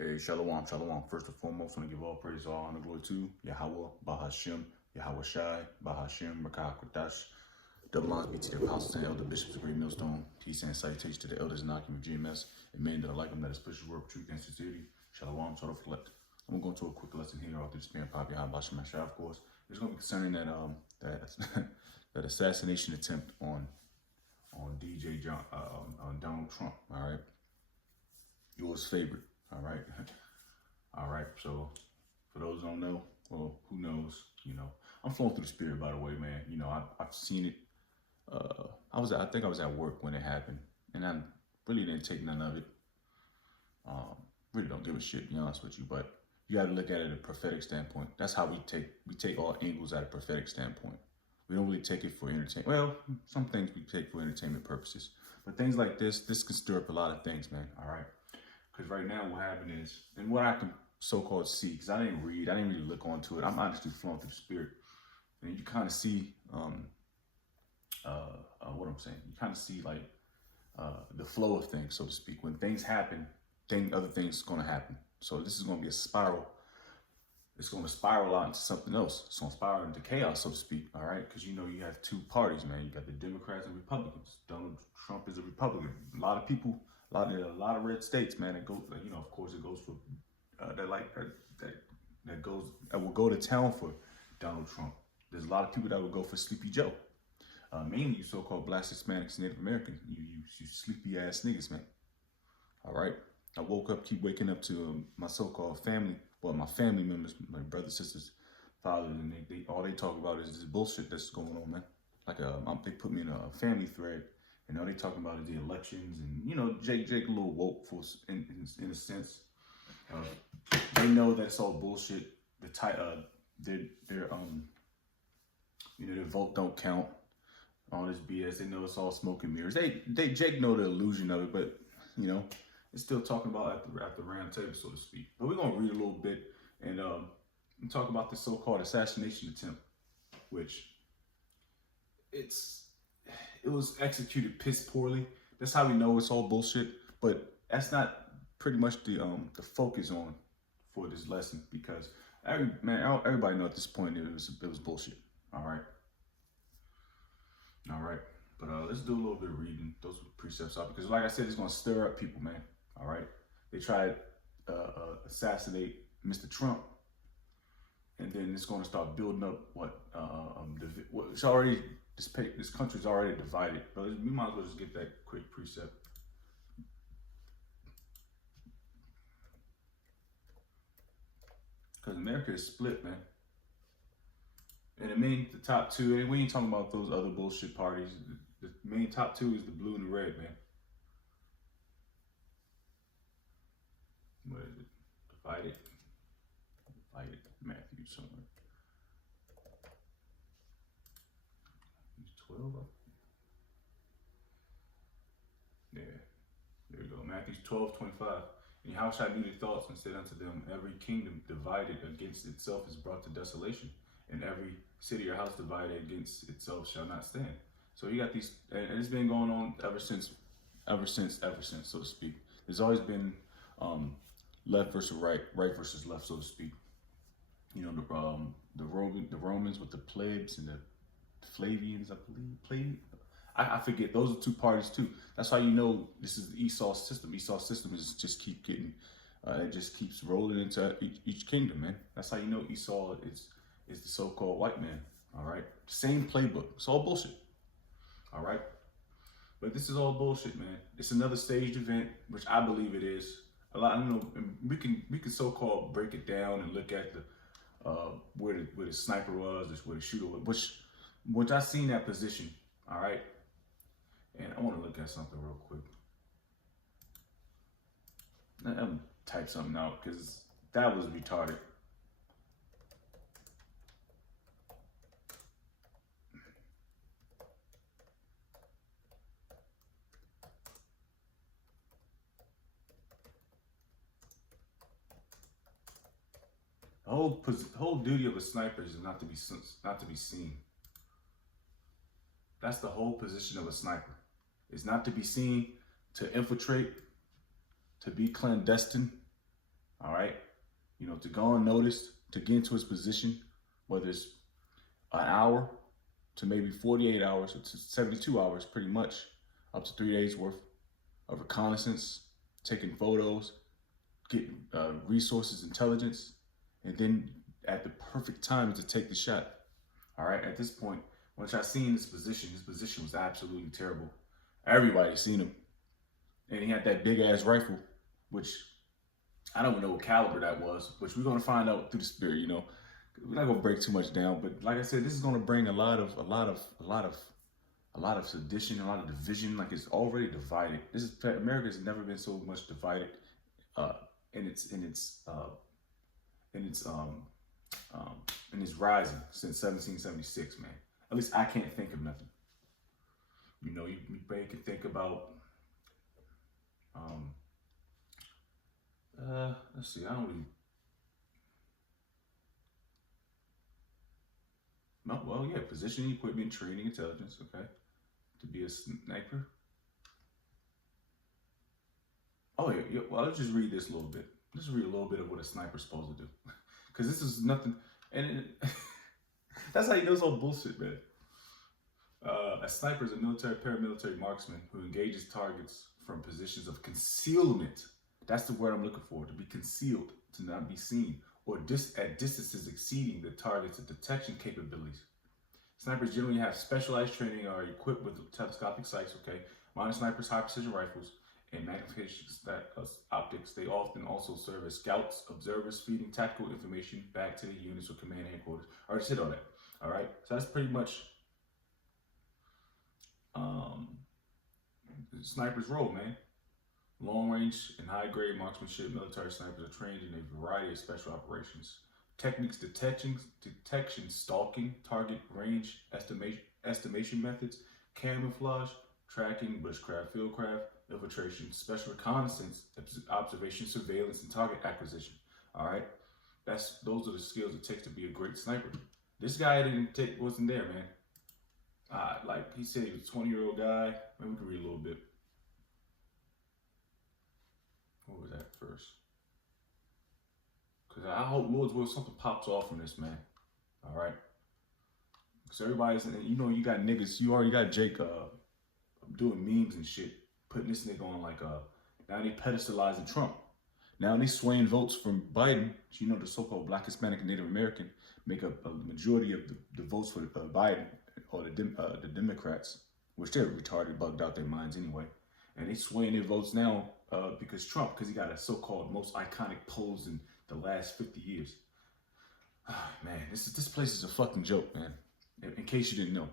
Hey, shalom, shalom. First and foremost, I want to give all praise, all honor, glory to Yahweh, Bahashem, Yahweh Shai, Bahashem, Rakah Kodash. Double honors be to the apostles and elder bishops of Great Millstone. Peace and salutation to the elders and Akim of GMS. And men that are like them that is push the word of truth and sincerity. Shalom, shalom, reflect. I'm going to go into a quick lesson here off this being Pop Yahweh Bashem Shai, of course. It's going to be concerning that that assassination attempt on DJ John, on Donald Trump. All right, yours favorite. All right. All right. So for those who don't know, well, who knows, I'm flowing through the spirit, by the way, man. I've seen it. I think I was at work when it happened, and I really didn't take none of it. Really don't give a shit, to be honest with you, but you got to look at it at a prophetic standpoint. That's how we take all angles at a prophetic standpoint. We don't really take it for entertainment. Well, some things we take for entertainment purposes, but things like this can stir up a lot of things, man. All right. Because right now what happened is, and what I can so-called see, because I didn't really look onto it. I'm honestly flowing through the spirit. And you kind of see, what I'm saying. You kind of see like the flow of things, so to speak. When things happen, other things are going to happen. So this is going to be a spiral. It's going to spiral out into something else. It's going to spiral into chaos, so to speak. All right, because you have two parties, man. You got the Democrats and Republicans. Donald Trump is a Republican. A lot of people. A lot of red states, man. It goes, of course, it goes for that will go to town for Donald Trump. There's a lot of people that will go for Sleepy Joe. Mainly you so-called Black Hispanics, Native Americans. You sleepy ass niggas, man. All right. I keep waking up to my so-called family, my family members, my brothers, sisters, fathers, and they all they talk about is this bullshit that's going on, man. Like they put me in a family thread. And all they talking about is the elections, and Jake a little woke for in a sense. They know that's all bullshit. Their vote don't count. All this BS. They know it's all smoke and mirrors. Jake know the illusion of it, but it's still talking about at the round table, so to speak. But we're gonna read a little bit and talk about the so-called assassination attempt, which it was executed piss poorly. That's how we know it's all bullshit. But that's not pretty much the focus on for this lesson, because everybody know at this point it was bullshit. All right. But let's do a little bit of reading those precepts out, because like I said, it's gonna stir up people, man. All right. They tried assassinate Mr. Trump, and then it's gonna start building up it's already. This country's already divided, but we might as well just get that quick precept. Because America is split, man. And the top two, and we ain't talking about those other bullshit parties. The main top two is the blue and the red, man. What is it? Divided. Matthew somewhere. 12. Yeah, there we go. Matthew 12:25. And how shall I do the thoughts, and said unto them, every kingdom divided against itself is brought to desolation, and every city or house divided against itself shall not stand. So you got these, and it's been going on ever since, so to speak. There's always been left versus right versus left, so to speak. The Romans with the plebs and the Flavians, I believe. I forget. Those are two parties too. That's how you know this is the Esau system. Esau system is just keep getting, it just keeps rolling into each kingdom, man. That's how you know Esau is the so-called white man. All right, same playbook. It's all bullshit. All right, but this is all bullshit, man. It's another staged event, which I believe it is. A lot. I don't know. We can so-called break it down and look at the where the sniper was, where the shooter was, which I seen that position. All right. And I want to look at something real quick. Let me type something out, because that was retarded. The whole duty of a sniper is not to be seen. That's the whole position of a sniper. It's not to be seen, to infiltrate, to be clandestine, All right. To go unnoticed, to get into his position, whether it's an hour to maybe 48 hours or to 72 hours, pretty much, up to 3 days worth of reconnaissance, taking photos, getting resources, intelligence, and then at the perfect time to take the shot. All right, at this point, once I seen his position was absolutely terrible. Everybody seen him. And he had that big ass rifle, which I don't know what caliber that was, which we're gonna find out through the spirit, We're not gonna break too much down, but like I said, this is gonna bring a lot of sedition, a lot of division. Like, it's already divided. America has never been so much divided in its rising since 1776, man. At least I can't think of nothing. You can think about let's see, I don't really. No, well, yeah, positioning, equipment, training, intelligence, okay. To be a sniper. Oh, yeah, well, let's just read this a little bit. Let's read a little bit of what a sniper's supposed to do. Because this is nothing, and that's how you know it's all bullshit, man. A sniper is a military, paramilitary marksman who engages targets from positions of concealment. That's the word I'm looking for, to be concealed, to not be seen, or at distances exceeding the target's detection capabilities. Snipers generally have specialized training and are equipped with telescopic sights, okay? Modern snipers, high precision rifles, and magnification optics. They often also serve as scouts, observers, feeding tactical information back to the units or command headquarters. I already said all that, all right? So that's pretty much the sniper's role, man. Long range and high grade marksmanship, military snipers are trained in a variety of special operations. Techniques: detection, stalking, target range estimation methods, camouflage, tracking, bushcraft, fieldcraft, infiltration, special reconnaissance, observation, surveillance, and target acquisition. All right, those are the skills it takes to be a great sniper. This guy wasn't there, man. Like he said, he was a 20-year-old guy. Maybe we can read a little bit. What was that first? Because I hope, Lord's will, something pops off from this, man. All right. Because everybody's, you got niggas. You already got Jake doing memes and shit, putting this nigga on like now they pedestalizing Trump. Now they swaying votes from Biden. The so-called Black, Hispanic, and Native American make up a majority of the votes for Biden, or the Democrats, which they're retarded, bugged out their minds anyway. And they swaying their votes now because he got a so-called most iconic pose in the last 50 years. Man, this place is a fucking joke, man. In case you didn't know.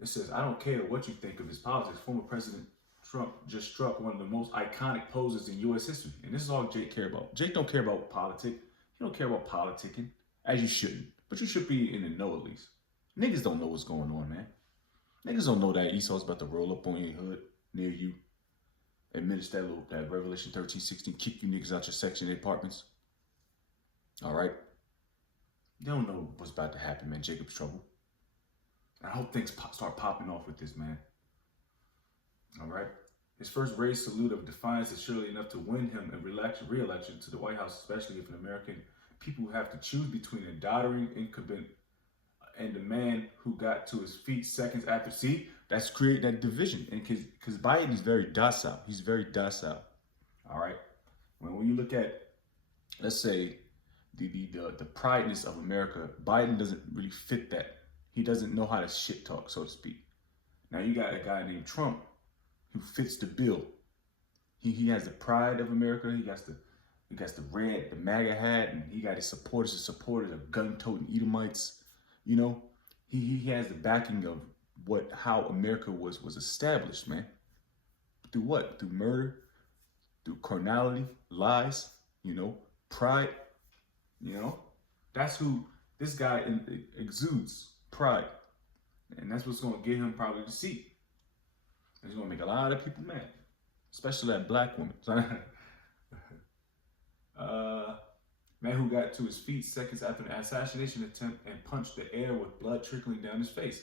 It says, I don't care what you think of his politics. Former President Trump just struck one of the most iconic poses in U.S. history. And this is all Jake care about. Jake don't care about politics. He don't care about politicking, as you shouldn't. But you should be in the know at least. Niggas don't know what's going on, man. Niggas don't know that Esau's about to roll up on your hood near you, administer that Revelation 13:16, kick you niggas out your section apartments. All right? They don't know what's about to happen, man. Jacob's trouble. I hope things start popping off with this, man. All right? His first raised salute of defiance is surely enough to win him a re-election to the White House, especially if an American people have to choose between a doddering incumbent and the man who got to his feet seconds after. See, that's created that division. And because Biden is very docile. He's very docile. All right? When you look at, let's say, the prideness of America, Biden doesn't really fit that. He doesn't know how to shit talk, so to speak. Now you got a guy named Trump who fits the bill. He has the pride of America. He got the red, the MAGA hat, and he got his supporters of gun-toting Edomites. He has the backing of how America was established, man. Through what? Through murder, through carnality, lies, pride. That's who this guy exudes, pride. And that's what's going to get him probably the seat. It's going to make a lot of people mad, especially that black woman. Man who got to his feet seconds after the assassination attempt and punched the air with blood trickling down his face.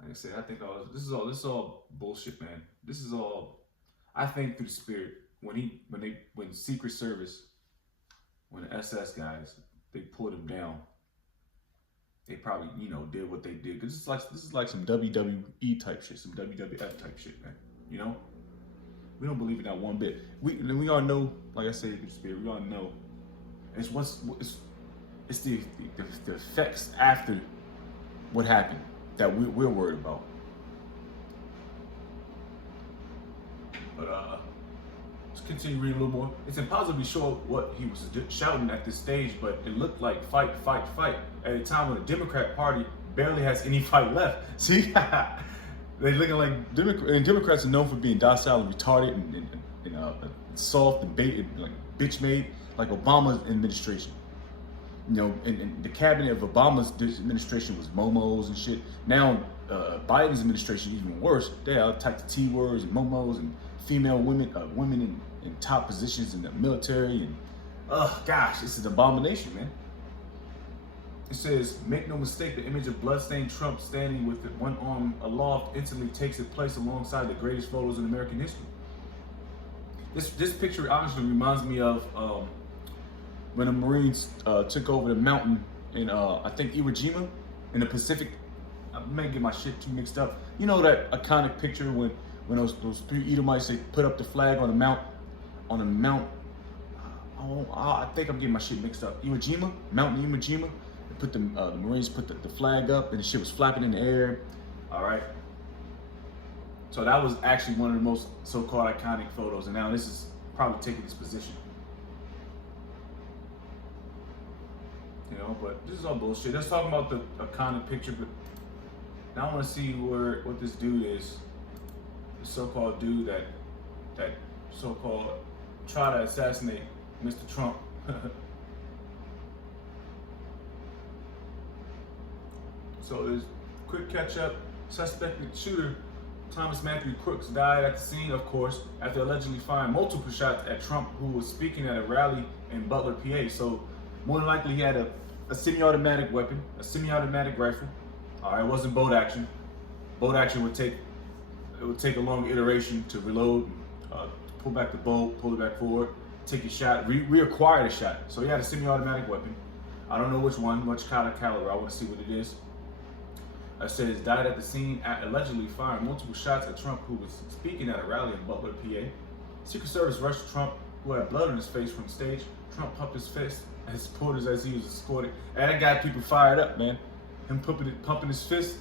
Like I said, I think this is all bullshit, man. This is all, I think, through the spirit. When Secret Service when the SS guys, they pulled him down, they probably, did what they did. Because this is like some WWE type shit, some WWF type shit, man. We don't believe in that one bit. We all know, like I said, we all know it's the effects after what happened that we're worried about. But let's continue reading a little more. It's impossible to be sure what he was shouting at this stage, but it looked like fight, fight, fight at a time when the Democrat Party barely has any fight left. See, they looking like Democrats are known for being docile and retarded and soft and bait, like bitch made, like Obama's administration. And the cabinet of Obama's administration was momos and shit. Now Biden's administration even worse. They all type of T words and momos and female women in top positions in the military, and gosh, it's an abomination, man. It says, make no mistake, the image of bloodstained Trump standing with one arm aloft instantly takes its place alongside the greatest photos in American history. This picture honestly reminds me of when the Marines took over the mountain in I think Iwo Jima in the Pacific. I may get my shit too mixed up. You know that iconic picture when those three Edomites, they put up the flag on the mount. I think I'm getting my shit mixed up. Mountain Iwo Jima. They put the Marines put the flag up, and the shit was flapping in the air. All right. So that was actually one of the most so-called iconic photos, and now this is probably taking this position. But this is all bullshit. Let's talk about the iconic picture, but now I want to see what this dude is. The so-called dude that so-called tried to assassinate Mr. Trump. So there's quick catch up. Suspected shooter Thomas Matthew Crooks died at the scene, of course, after allegedly firing multiple shots at Trump, who was speaking at a rally in Butler, PA. So more than likely he had a semi-automatic weapon, a semi-automatic rifle. All right, it wasn't bolt action. Bolt action would take a long iteration to reload, pull back the bolt, pull it back forward, take a shot, reacquire the shot. So he had a semi-automatic weapon. I don't know which one, much caliber. I want to see what it is. It says died at the scene, allegedly firing multiple shots at Trump, who was speaking at a rally in Butler, PA. Secret Service rushed Trump, who had blood on his face, from stage. Trump pumped his fist at his supporters as he was escorted. And that got people fired up, man. Him pumping his fist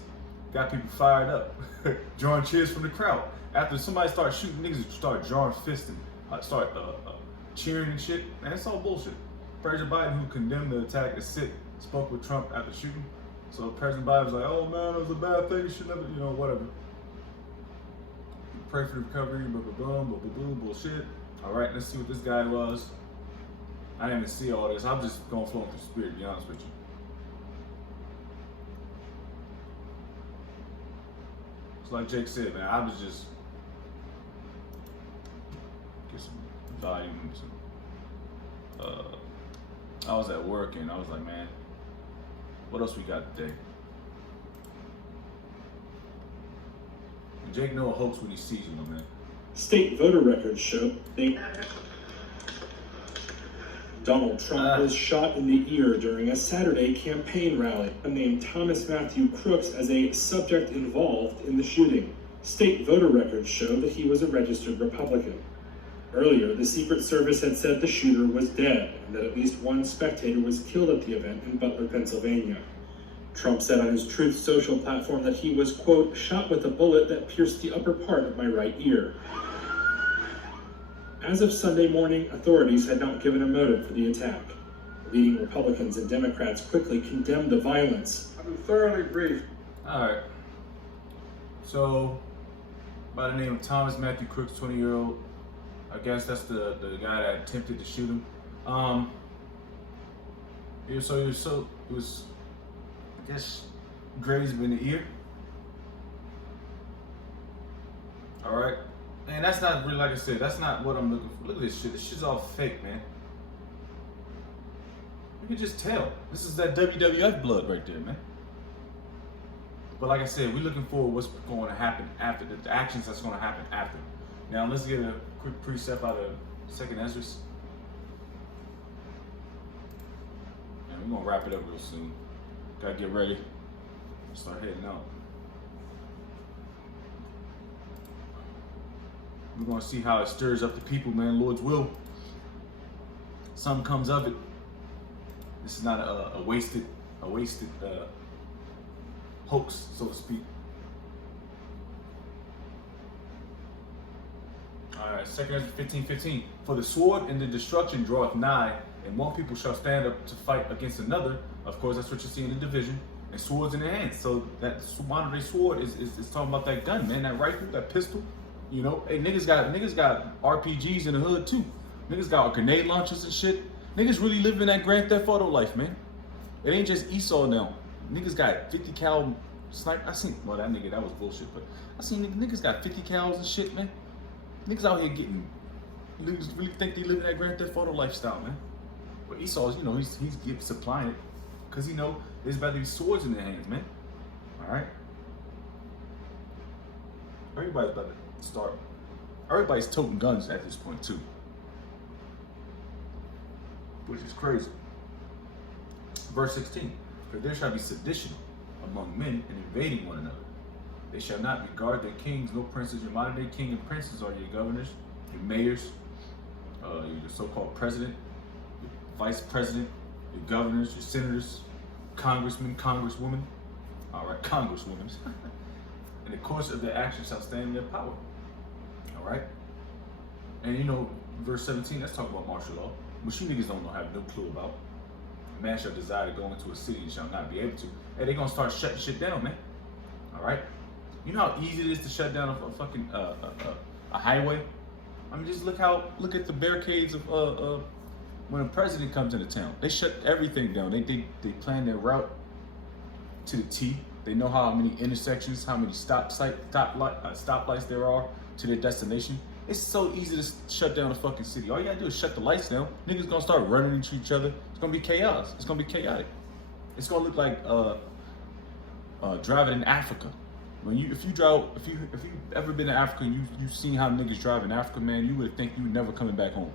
got people fired up, drawing cheers from the crowd. After somebody started shooting, niggas start drawing fists and start cheering and shit. Man, it's all bullshit. President Biden, who condemned the attack as sick, spoke with Trump after shooting. So President Biden was like, "Oh man, it was a bad thing. You should never, whatever. Pray for the recovery, blah blah blah, blah blah blah, bullshit." All right, let's see what this guy was. I didn't even see all this. I'm just going flowing through spirit, to be honest with you. It's like Jake said, man. I was just get some volume. I was at work and I was like, man, what else we got today? And Jake Noah hopes when he sees you, my man. State voter records show Donald Trump was shot in the ear during a Saturday campaign rally, named Thomas Matthew Crooks as a subject involved in the shooting. State voter records show that he was a registered Republican. Earlier, the Secret Service had said the shooter was dead and that at least one spectator was killed at the event in Butler, Pennsylvania. Trump said on his Truth Social platform that he was, quote, shot with a bullet that pierced the upper part of my right ear. As of Sunday morning, authorities had not given a motive for the attack. Leading Republicans and Democrats quickly condemned the violence. I've been thoroughly briefed. All right. So, by the name of Thomas Matthew Crooks, 20-year-old, I guess that's the guy that attempted to shoot him. It was, I guess, grazed in the ear. All right. Man, that's not really, like I said, that's not what I'm looking for. Look at this shit. This shit's all fake, man. You can just tell. This is that WWF blood right there, man. But like I said, we're looking for what's going to happen after, the actions that's going to happen after. Now, let's get a quick precept out of 2nd Ezra. We're gonna wrap it up real soon. Gotta get ready. Start heading out. We're gonna see how it stirs up the people, man. Lord's will. Something comes of it. This is not a wasted hoax, so to speak. All right, 2 Ezra 15:15. For the sword and the destruction draweth nigh, and one people shall stand up to fight against another. Of course, that's what you see in the division. And swords in their hands. So that modern day sword is talking about that gun, man, that rifle, that pistol. You know, hey, niggas got RPGs in the hood too. Niggas got grenade launchers and shit. Niggas really living that Grand Theft Auto life, man. It ain't just Esau now. Niggas got 50 cal sniper. I seen, well, that nigga, that was bullshit, but I seen niggas got 50 cals and shit, man. Niggas out here getting, niggas really think they living that Grand Theft Auto lifestyle, man. But Esau's, you know, he's supplying it because he know there's about to be swords in their hands, man. All right. Everybody's about to start. Everybody's toting guns at this point too, which is crazy. Verse 16. For there shall be sedition among men and invading one another. They shall not regard their kings, no princes. Your modern day king and princes are your governors, your mayors, your so-called president, your vice president, your governors, your senators, congressmen, congresswomen. All right, congresswomen. In the course of their actions shall stand in their power. All right? And you know, verse 17, let's talk about martial law, which you niggas don't know, have no clue about. Man shall desire to go into a city and shall not be able to. Hey, they're gonna start shutting shit down, man. All right? You know how easy it is to shut down a fucking a highway? I mean, just look at the barricades of when a president comes into town. They shut everything down. They plan their route to the T. They know how many intersections, how many stoplights there are to their destination. It's so easy to shut down a fucking city. All you gotta do is shut the lights down. Niggas gonna start running into each other. It's gonna be chaos. It's gonna be chaotic. It's gonna look like driving in Africa. If you've ever been to Africa and you've seen how niggas drive in Africa, man, you would think you never coming back home.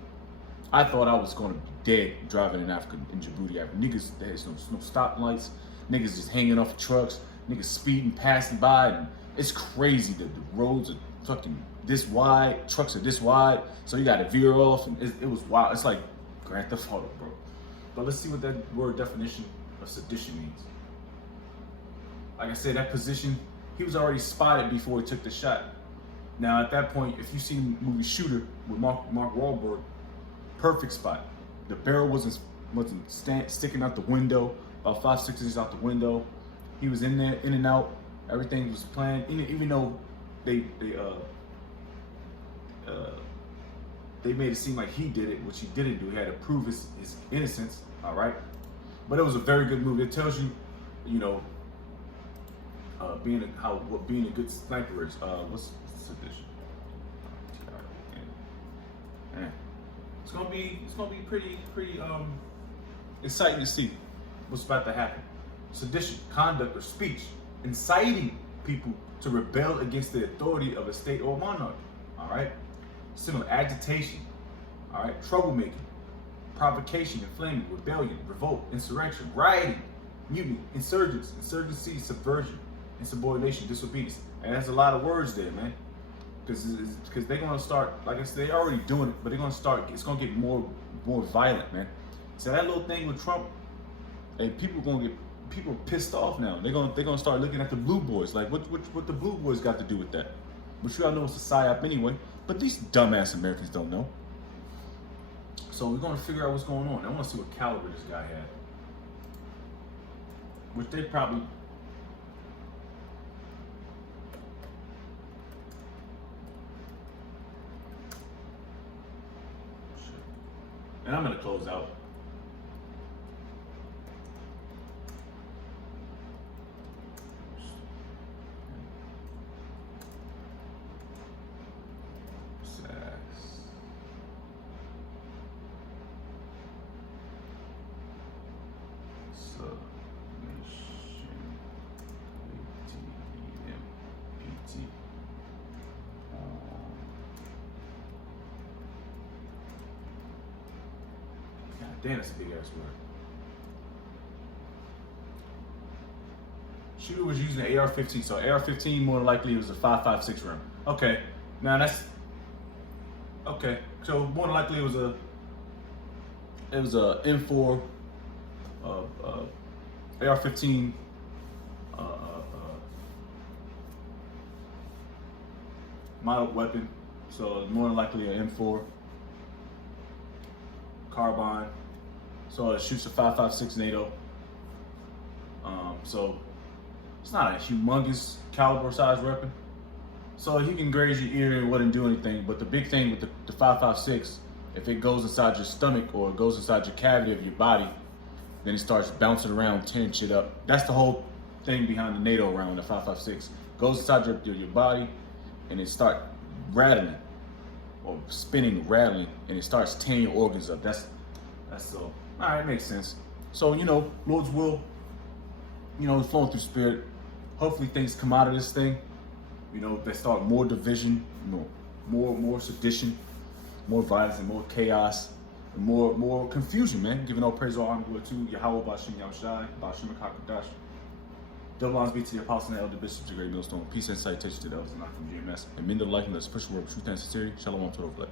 I thought I was gonna be dead driving in Africa, in Djibouti. Niggas, there's no stoplights. Niggas just hanging off of trucks. Niggas speeding, passing by, and it's crazy that the roads are fucking this wide, trucks are this wide, so you gotta veer off, and it was wild. It's like Grand Theft Auto, bro. But let's see what that word definition of sedition means. Like I said, that position, he was already spotted before he took the shot. Now at that point, if you see the movie Shooter with Mark Wahlberg, perfect spot. The barrel wasn't sticking out the window, about 5-6 inches out the window. He was in there, in and out. Everything was planned. Even though they made it seem like he did it, which he didn't do. He had to prove his innocence. All right, but it was a very good movie. It tells you, you know, being a good sniper is. What's sedition? Man, it's gonna be pretty exciting to see what's about to happen. Sedition, conduct or speech inciting people to rebel against the authority of a state or monarch. All right. Similar agitation. All right. Troublemaking, provocation, inflaming, rebellion, revolt, insurrection, rioting, mutiny, insurgency, subversion, insubordination, disobedience. And there's a lot of words there, man. Because they're gonna start, like I said, they're already doing it, but they're gonna start. It's gonna get more violent, man. So that little thing with Trump, hey, people pissed off now. They're gonna start looking at the blue boys. Like what the blue boys got to do with that? But you all know it's a psyop anyway. But these dumbass Americans don't know. So we're gonna figure out what's going on. I want to see what caliber this guy had. Which they probably. And I'm gonna close out. Damn, that's a big ass word. Shooter was using an AR-15, so AR-15 more than likely was a 5.56 round. Okay, now that's okay. So more than likely it was a M4 AR-15 model weapon. So more than likely an M4 carbine. So it shoots a 5.56 NATO. So it's not a humongous caliber size weapon. So he can graze your ear and wouldn't do anything. But the big thing with the 5.56, if it goes inside your stomach or it goes inside your cavity of your body, then it starts bouncing around, tearing shit up. That's the whole thing behind the NATO round, the 5.56. Goes inside your body and it starts rattling or spinning, rattling, and it starts tearing your organs up. That's so. All right, makes sense. So, Lord's will, it's flowing through spirit. Hopefully things come out of this thing. They start more division, more sedition, more violence, and more chaos, and more confusion, man. Giving all praise, all honor, glory to Yahweh, Bashim, Yahushai, Bashim, Mekakadash. Double honors be to the apostle and the elder bishop, the great millstone. Peace and salutation to the elders and not from GMS. And men that like and let's push the word of truth and sincerity. Shalom to the reflect.